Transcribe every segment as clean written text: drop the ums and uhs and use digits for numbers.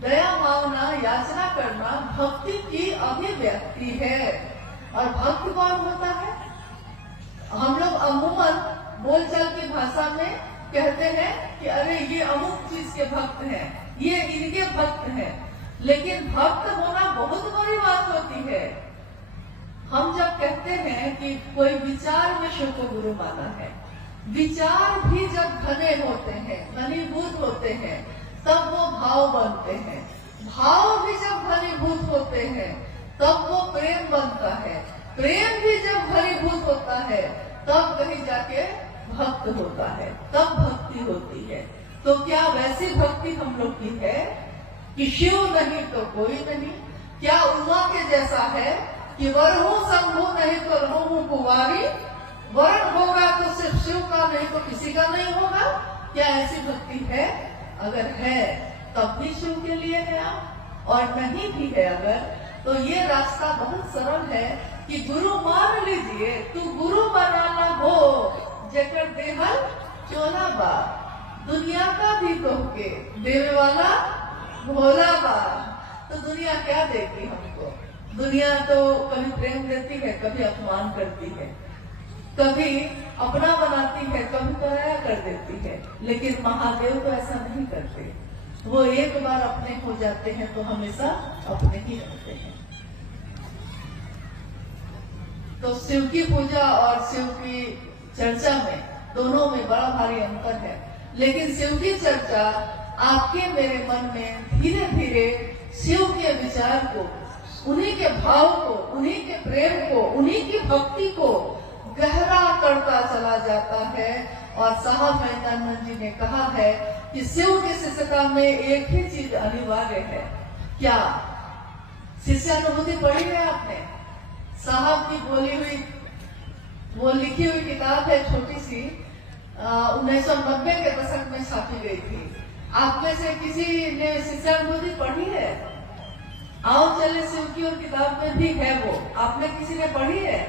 दया मांगना, याचना करना भक्ति की अभिव्यक्ति है। और भक्त कौन होता है? हम लोग अमूमन बोलचाल की भाषा में कहते हैं कि अरे ये अमुक चीज के भक्त हैं, ये इनके भक्त हैं। लेकिन भक्त होना बहुत बड़ी बात होती है। हम जब कहते हैं कि कोई विचार में शिव को गुरु माना है, विचार भी जब घने होते हैं, घनीभूत होते हैं, तब वो भाव बनते हैं। भाव भी जब घनीभूत होते हैं, तब वो प्रेम बनता है। प्रेम भी जब घनीभूत होता है, तब कहीं जाके भक्त होता है, तब भक्ति होती है। तो क्या वैसी भक्ति हम लोग की है कि शिव नहीं तो कोई नहीं? क्या उमा के जैसा है कि वरहु शंभु नहीं तो रहूं कुंवारी, वरण होगा तो सिर्फ शिव का नहीं तो किसी का नहीं होगा? क्या ऐसी भक्ति है? अगर है तब भी शिव के लिए है आप, और नहीं भी है अगर, तो ये रास्ता बहुत सरल है कि गुरु मान लीजिए। तू गुरु बनाना हो जेकर देहल चोला बा, दुनिया का भी कह के देवे वाला भोला बा। तो दुनिया क्या देती हमको? दुनिया तो कभी प्रेम देती है, कभी अपमान करती है, कभी अपना बनाती है, कभी पराया कर देती है। लेकिन महादेव तो ऐसा नहीं करते। वो एक बार अपने हो जाते हैं तो हमेशा अपने ही रहते हैं। तो शिव की पूजा और शिव की चर्चा में, दोनों में बड़ा भारी अंतर है। लेकिन शिव की चर्चा आपके मेरे मन में धीरे धीरे शिव के विचार को, उन्हीं के भाव को, उन्हीं के प्रेम को, उन्हीं की भक्ति को गहरा करता चला जाता है। और साहब महेंद्रानंद जी ने कहा है कि शिव की शिष्यता में एक ही चीज अनिवार्य है। क्या? शिष्यानुभूति पढ़ी है आपने? साहब की बोली हुई, वो लिखी हुई किताब है, छोटी सी, 1990 के दशक में छापी गई थी। आप में से किसी ने शिष्यानुभूति पढ़ी है? आओ चले शिव की, और किताब में भी है वो। आपने किसी ने पढ़ी है?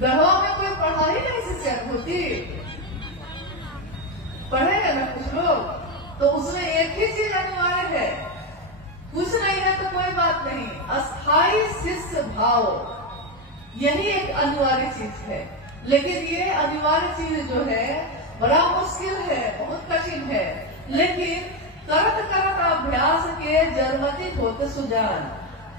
गढ़वा में कोई पढ़ा ही नहीं शिष्यानुभूति? पढ़ेगा ना कुछ लोग? तो उसमें एक ही चीज अनिवार्य है। कुछ नहीं है तो कोई बात नहीं, अस्थाई शिष्य भाव, यही एक अनिवार्य चीज है। लेकिन ये अनिवार्य चीज जो है बड़ा मुश्किल है, बहुत कठिन है। लेकिन करत करत अभ्यास के जरमति होते सुजान।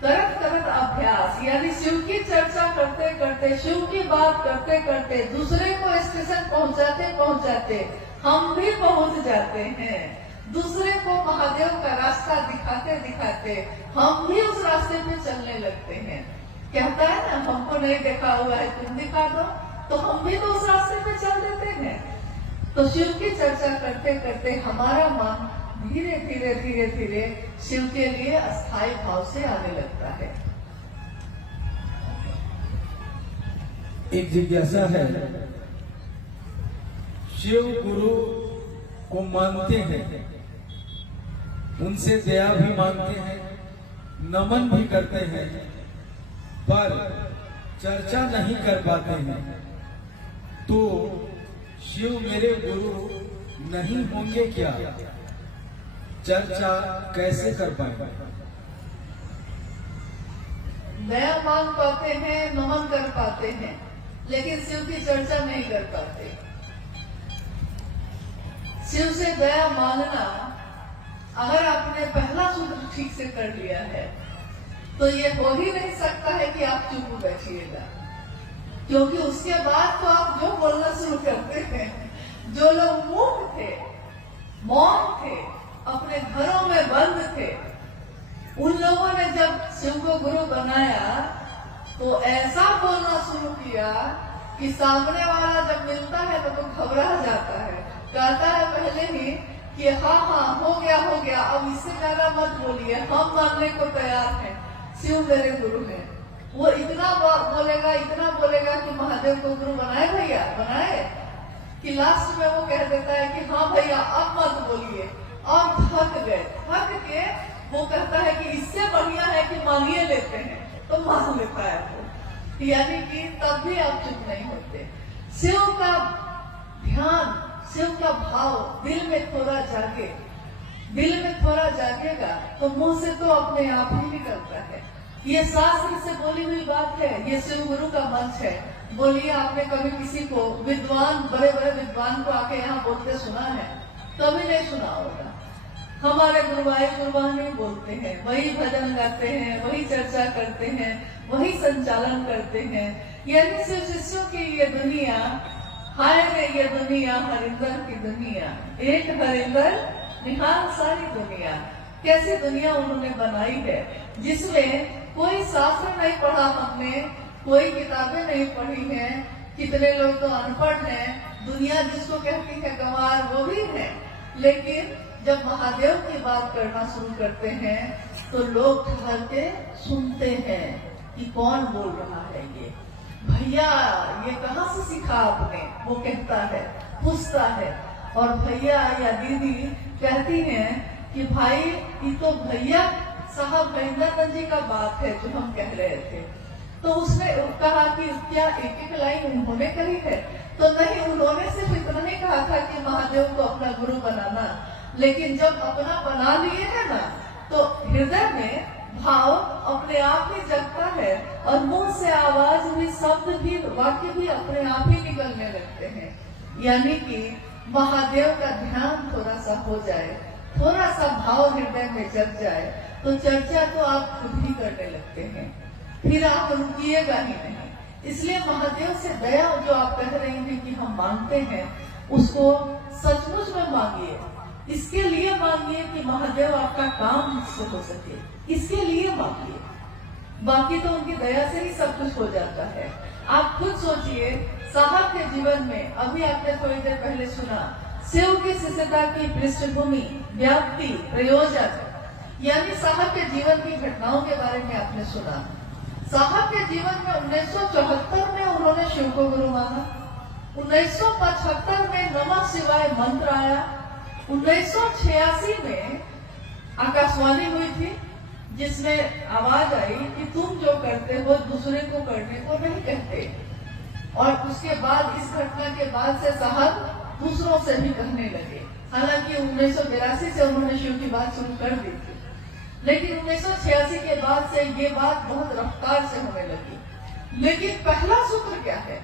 करत करत अभ्यास यानी शिव की चर्चा करते करते, शिव की बात करते करते, दूसरे को स्टेशन पहुंचाते पहुंचाते हम भी पहुंच जाते हैं। दूसरे को महादेव का रास्ता दिखाते दिखाते हम भी उस रास्ते पे चलने लगते हैं। कहता है ना, हमको नहीं देखा हुआ है, तुम दिखा दो, तो हम भी तो उस रास्ते पे चल देते हैं। तो शिव की चर्चा करते करते हमारा मन धीरे धीरे धीरे धीरे शिव के लिए अस्थायी भाव से आने लगता है। एक जिज्ञासा है, शिव गुरु को मानते हैं, उनसे दया भी मांगते हैं, नमन भी करते हैं, पर चर्चा नहीं कर पाते हैं, तो शिव मेरे गुरु नहीं होंगे क्या? चर्चा कैसे कर पाएंगे? दया मांग पाते हैं, नमन कर पाते हैं, लेकिन शिव की चर्चा नहीं कर पाते। शिव से दया मांगना, अगर आपने पहला सूत्र ठीक से कर लिया है तो ये हो ही नहीं सकता है कि आप चुप बैठिएगा, क्योंकि उसके बाद तो आप जो बोलना शुरू करते हैं। जो लोग मूक थे, मौन थे, अपने घरों में बंद थे, उन लोगों ने जब शिव को गुरु बनाया तो ऐसा बोलना शुरू किया कि सामने वाला जब मिलता है तो घबरा जाता है, कहता है पहले ही कि हाँ हाँ हो गया, अब इससे ज्यादा मत बोलिए, हम मानने को तैयार हैं, शिव मेरे गुरु हैं। वो इतना बोलेगा कि महादेव को गुरु बनाए भैया, बनाए, कि लास्ट में वो कह देता है कि हाँ भैया अब मत बोलिए, अब थक गए। थक के वो कहता है कि इससे बढ़िया है कि मांगिए लेते हैं, तो मांग लेता है वो। यानी कि तब भी आप चुप नहीं होते। शिव का ध्यान, शिव का भाव दिल में थोड़ा जागे दिल में थोड़ा जागेगा तो मुंह से तो अपने आप ही निकलता है। ये शास्त्र से बोली हुई बात है, ये शिव गुरु का मंच है। बोलिए, आपने कभी किसी को विद्वान, बड़े बड़े विद्वान को आके यहाँ बोलते सुना है? कभी नहीं सुना होगा। हमारे गुरुभाई गुरुबानी बोलते हैं, वही भजन गाते हैं, वही चर्चा करते हैं, वही संचालन करते हैं। यानी शिव शिष्यों की ये दुनिया, हाय रे ये दुनिया, हरिंदर की दुनिया, एक हरिंदर निहाल सारी दुनिया। कैसी दुनिया उन्होंने बनाई है, जिसमें कोई शास्त्र नहीं पढ़ा हमने, कोई किताबें नहीं पढ़ी हैं। कितने लोग तो अनपढ़ हैं, दुनिया जिसको कहती है गंवार वो भी है। लेकिन जब महादेव की बात करना शुरू करते हैं तो लोग ठहर के सुनते हैं कि कौन बोल रहा है ये, भैया ये कहाँ से सीखा आपने, वो कहता है, पूछता है। और भैया या दीदी कहती हैं कि भाई ये तो भैया साहब महेंद्रानंद जी का बात है जो हम कह रहे थे। तो उसने कहा कि क्या एक एक लाइन उन्होंने कही है? तो नहीं, उन्होंने सिर्फ इतना ही कहा था कि महादेव को अपना गुरु बनाना। लेकिन जब अपना बना लिए है ना, तो हृदय में भाव अपने आप ही जगता है और मुंह से आवाज भी, शब्द भी, वाक्य भी अपने आप ही निकलने लगते हैं। यानी कि महादेव का ध्यान थोड़ा सा हो जाए, थोड़ा सा भाव हृदय में जग जाए, तो चर्चा तो आप खुद ही करने लगते हैं, फिर आप रुकिएगा ही नहीं। इसलिए महादेव से दया जो आप कह रही हैं कि हम मांगते हैं, उसको सचमुच में मांगिए। इसके लिए मांगिए कि महादेव आपका काम मुझसे हो सके, इसके लिए मांगिए। बाकी तो उनकी दया से ही सब कुछ हो जाता है। आप खुद सोचिए, साहब के जीवन में, अभी आपने थोड़ी देर पहले सुना, शिव की शिष्यता की पृष्ठभूमि, व्याप्ति, प्रयोजन, यानी साहब के जीवन की घटनाओं के बारे में आपने सुना। साहब के जीवन में 1974 में उन्होंने शिव को गुरु माना, 1975 में नमः शिवाय मंत्र आया, 1986 में आकाशवाणी हुई थी जिसमें आवाज आई कि तुम जो करते हो दूसरे को करने को नहीं कहते। और उसके बाद, इस घटना के बाद से साहब दूसरों से भी कहने लगे। हालांकि 1982 से उन्होंने शिव की बात शुरू कर दी थी, लेकिन 1986 के बाद से ये बात बहुत रफ्तार से होने लगी। लेकिन पहला सूत्र क्या है?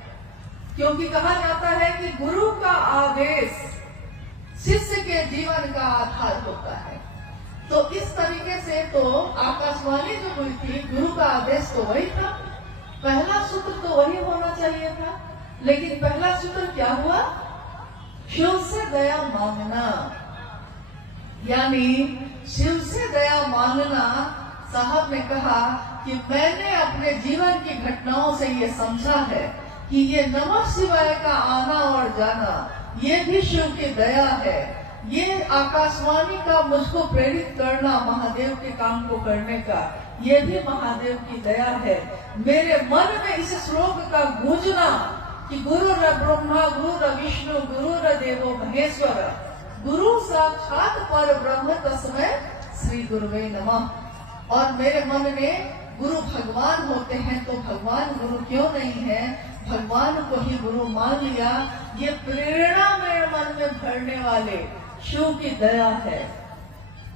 क्योंकि कहा जाता है कि गुरु का आदेश शिष्य के जीवन का आधार होता है। तो इस तरीके से तो आकाशवाणी जो हुई थी, गुरु का आदेश तो वही था, पहला सूत्र तो वही होना चाहिए था। लेकिन पहला सूत्र क्या हुआ? शिव से दया मांगना। यानी शिव से दया मांगना। साहब ने कहा कि मैंने अपने जीवन की घटनाओं से ये समझा है कि ये नमः शिवाय का आना और जाना, ये भी शिव की दया है। ये आकाशवाणी का मुझको प्रेरित करना महादेव के काम को करने का, ये भी महादेव की दया है। मेरे मन में इस श्लोक का गूंजना कि गुरु र ब्रह्मा गुरु र विष्णु गुरु र देवो महेश्वर, गुरु साक्षात पर ब्रह्म तस्मै श्री गुरुवे नमः। और मेरे मन में गुरु भगवान होते हैं, तो भगवान गुरु क्यों नहीं है? भगवान को ही गुरु मान लिया। ये प्रेरणा मेरे मन में भरने वाले शिव की दया है।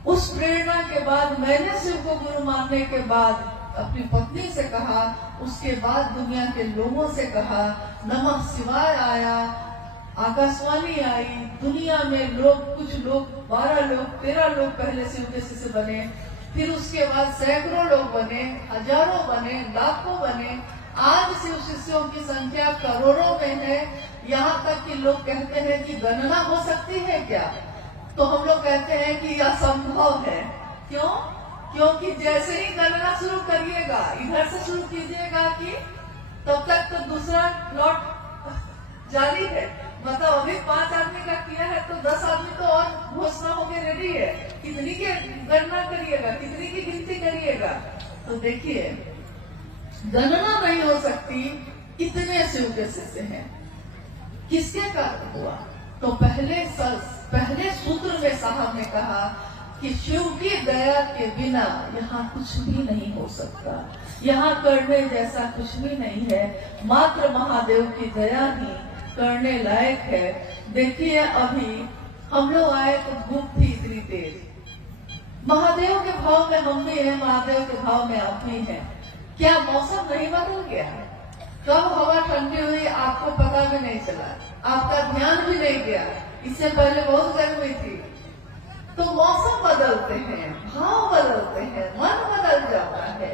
उस प्रेरणा के बाद मैंने शिव को गुरु मानने के बाद अपनी पत्नी से कहा, उसके बाद दुनिया के लोगों से कहा, नमः शिवाय आया, आकाशवाणी आई, दुनिया में लोग, कुछ लोग 12 लोग 13 लोग पहले शिव के शिष्य बने, फिर उसके बाद सैकड़ों लोग बने, हजारों बने, लाखों बने। आज शिव शिष्यों की संख्या करोड़ों में है। यहाँ तक कि लोग कहते हैं कि गणना हो सकती है क्या? तो हम लोग कहते हैं कि यह संभव है। क्यों? क्योंकि जैसे ही गणना शुरू करिएगा, इधर से शुरू कीजिएगा कि तब तक तो दूसरा प्लॉट जारी है। मतलब अभी 5 आदमी का किया है तो 10 आदमी तो और घोषणा होके रेडी है। कितनी की गणना करिएगा, कितनी की गिनती करिएगा? तो देखिए, गणना नहीं हो सकती, इतने शिव के शिष्य हैं। किसके कारण हुआ? तो पहले सूत्र में साहब ने कहा कि शिव की दया के बिना यहाँ कुछ भी नहीं हो सकता, यहाँ करने जैसा कुछ भी नहीं है। मात्र महादेव की दया ही करने लायक है। देखिए, अभी हम लोग आए तो धूप थी इतनी तेज, भाव में हम भी हैं, महादेव के भाव में आप भी हैं। क्या मौसम नहीं बदल गया है? कब हवा ठंडी हुई आपको पता भी नहीं चला, आपका ध्यान भी नहीं गया। इससे पहले बहुत गर्मी थी। तो मौसम बदलते हैं, भाव बदलते हैं, मन बदल जाता है,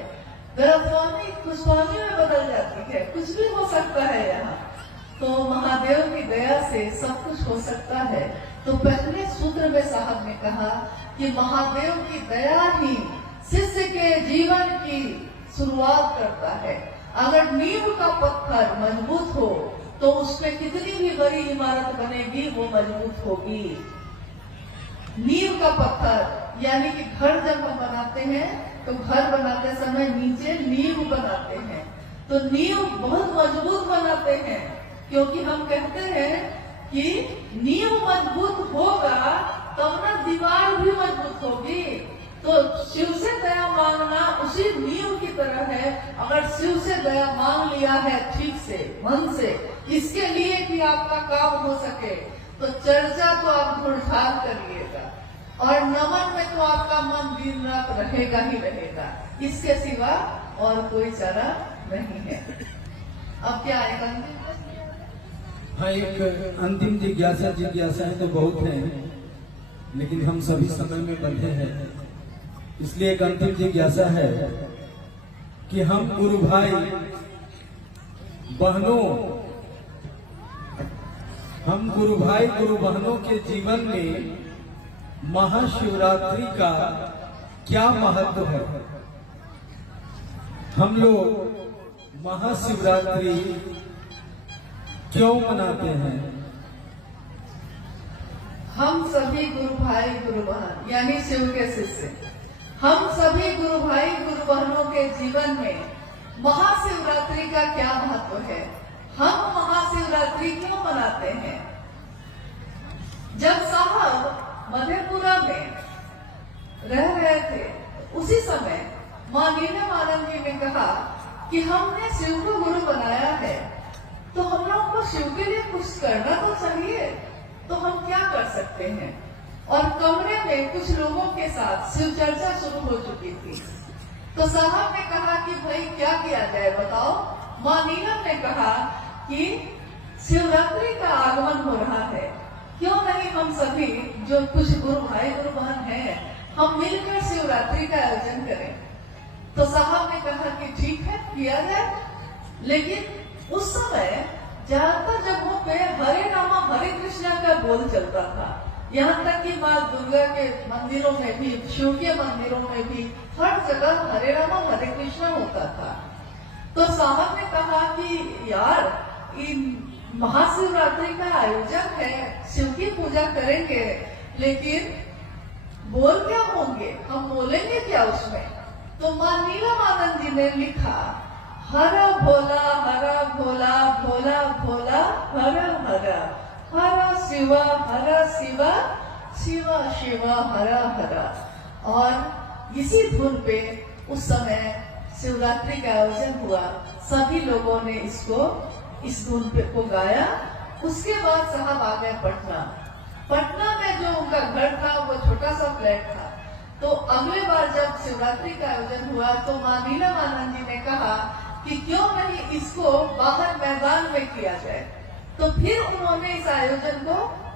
गलतफहमी खुशफहमी में बदल जाती है, कुछ भी हो सकता है यहाँ। तो महादेव की दया से सब कुछ हो सकता है। तो पहले सूत्र में साहब ने कहा कि महादेव की दया ही शिष्य के जीवन की शुरुआत करता है। अगर नींव का पत्थर मजबूत हो तो उसमें कितनी भी बड़ी इमारत बनेगी वो मजबूत होगी। नींव का पत्थर यानी कि घर जब हम बनाते हैं तो घर बनाते समय नीचे नींव बनाते हैं, तो नींव बहुत मजबूत बनाते हैं, क्योंकि हम कहते हैं कि नींव मजबूत होगा तब ना दीवार भी मजबूत होगी। तो शिव से दया मांगना उसी नींव की तरह है। अगर शिव से दया मांग लिया है ठीक से, मन से, इसके लिए कि आपका काम हो सके, तो चर्चा तो आप ढूंढाड़ करिएगा और नमन में तो आपका मन दिन रात रहेगा ही रहेगा। इसके सिवा और कोई चारा नहीं है। अब क्या आएगा? हाँ, एक अंतिम जिज्ञासाएं तो बहुत हैं, लेकिन हम सभी समय में बंधे हैं, इसलिए एक अंतिम जिज्ञासा है कि हम गुरु भाई बहनों, हम गुरु भाई गुरु बहनों के जीवन में महाशिवरात्रि का क्या महत्व है? हम लोग महाशिवरात्रि क्यों मनाते हैं? हम सभी गुरु भाई गुरु बहन यानी शिव के शिष्य, हम सभी गुरु भाई गुरु बहनों के जीवन में महाशिवरात्रि का क्या महत्व है? हम महाशिवरात्रि क्यों मनाते हैं? जब साहब मधेपुरा में रह रहे थे, उसी समय मां नीलमानंद जी ने कहा कि हमने शिव को गुरु बनाया है, तो हम लोग को शिव के लिए कुछ करना तो चाहिए। तो हम क्या कर सकते हैं? और कमरे में कुछ लोगों के साथ शिव चर्चा शुरू हो चुकी थी। तो साहब ने कहा कि भाई क्या किया जाए बताओ। मां नीलम ने कहा कि शिवरात्रि का आगमन हो रहा है, क्यों नहीं हम सभी जो कुछ गुरु भाई गुरु बहन हैं, हम मिलकर शिवरात्रि का आयोजन करें। तो साहब ने कहा कि ठीक है, किया जाए। लेकिन उस समय ज्यादातर जगहों पे हरे रामा हरे कृष्णा का बोल चलता था। यहाँ तक कि माँ दुर्गा के मंदिरों में भी, शिव के मंदिरों में भी हर जगह हरे रामा हरे कृष्णा होता था। तो साहब ने कहा कि यार, इन महाशिवरात्रि का आयोजन है, शिव की पूजा करेंगे, लेकिन बोल क्या होंगे, हम बोलेंगे क्या उसमें? तो मां नीलमानंद जी ने लिखा, हर भोला भोला भोला भोला हर हर, हर शिवा शिवा शिवा शिवा हर हर। और इसी धुन पे उस समय शिवरात्रि का आयोजन हुआ। सभी लोगों ने इस धुन पे को गाया। उसके बाद साहब आ गए पटना। पटना में जो उनका घर था वो छोटा सा फ्लैट था। तो अगले बार जब शिवरात्रि का आयोजन हुआ तो मां नीलमानंद जी ने कहा कि क्यों नहीं इसको बाहर मैदान में किया जाए। तो फिर उन्होंने इस आयोजन को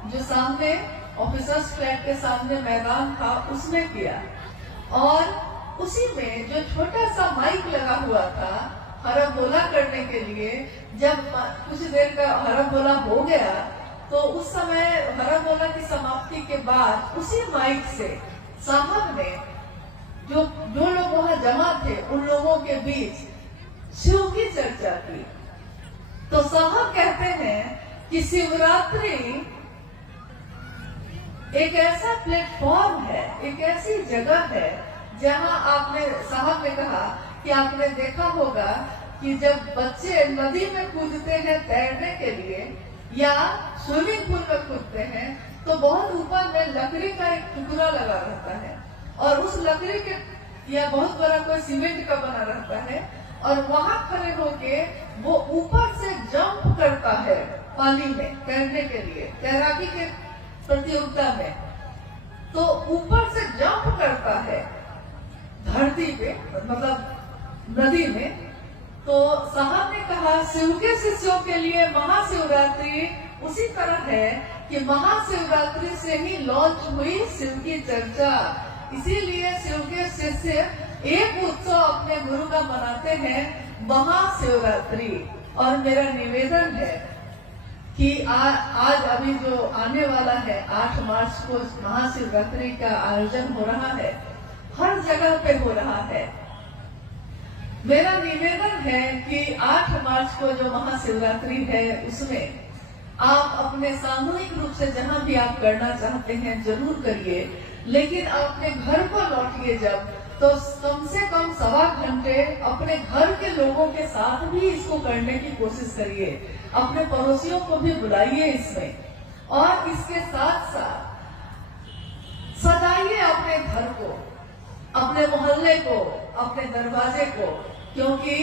जो सामने ऑफिसर्स फ्लैट के सामने मैदान था उसमें किया, और उसी में जो छोटा सा माइक लगा हुआ था हरा बोला करने के लिए, जब कुछ देर का हरा बोला हो गया तो उस समय हरा बोला की समाप्ति के बाद उसी माइक से साहब ने जो लोग वहां जमा थे उन लोगों के बीच शिव की चर्चा की। तो साहब कहते हैं कि शिवरात्रि एक ऐसा प्लेटफॉर्म है, एक ऐसी जगह है जहां आपने, साहब ने कहा कि आपने देखा होगा कि जब बच्चे नदी में कूदते हैं तैरने के लिए या स्विमिंग पूल में कूदते हैं तो बहुत ऊपर में लकड़ी का एक टुकड़ा लगा रहता है, और उस लकड़ी के या बहुत बड़ा कोई सीमेंट का बना रहता है, और वहां खड़े होके वो ऊपर से जंप करता है पानी में तैरने के लिए, तैराकी के प्रतियोगिता में। तो ऊपर से जंप करता है धरती पे, मतलब नदी में। तो साहब ने कहा शिव के शिष्यों के लिए महाशिवरात्रि उसी तरह है कि महाशिवरात्रि से ही लॉन्च हुई शिव की चर्चा। इसीलिए शिव के शिष्य एक उत्सव अपने गुरु का मनाते हैं, महाशिवरात्रि। और मेरा निवेदन है कि आज अभी जो आने वाला है 8 मार्च को महाशिवरात्रि का आयोजन हो रहा है, हर जगह पे हो रहा है। मेरा निवेदन है कि 8 मार्च को जो महाशिवरात्रि है उसमें आप अपने सामूहिक रूप से जहां भी आप करना चाहते हैं जरूर करिए, लेकिन अपने घर को लौटिए जब, तो कम से कम 1.25 घंटे अपने घर के लोगों के साथ भी इसको करने की कोशिश करिए। अपने पड़ोसियों को भी बुलाइए इसमें, और इसके साथ साथ सजाइए अपने घर को, अपने मोहल्ले को, अपने दरवाजे को, क्योंकि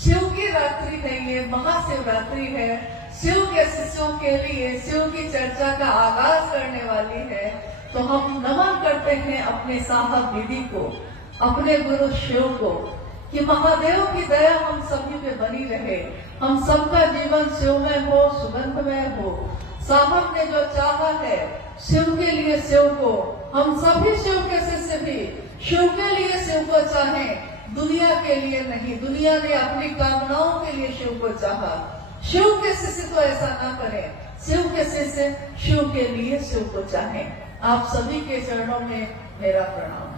शिव की रात्रि है, ये महाशिवरात्रि है। शिव के शिष्यों के लिए शिव की चर्चा का आगाज करने वाली है। तो हम नमन करते हैं अपने साहब दीदी को, अपने गुरु शिव को, कि महादेव की दया हम सभी पे बनी रहे, हम सबका जीवन शिवमय हो, सुगंधमय हो। साहब ने जो चाहा है शिव के लिए शिव को, हम सभी शिव के शिष्य भी शिव के लिए शिव को चाहें, दुनिया के लिए नहीं। दुनिया ने अपनी कामनाओं के लिए शिव को चाहा, शिव के शिष्य तो ऐसा ना करें। शिव के शिष्य शिव के लिए शिव को चाहें। आप सभी के चरणों में मेरा प्रणाम।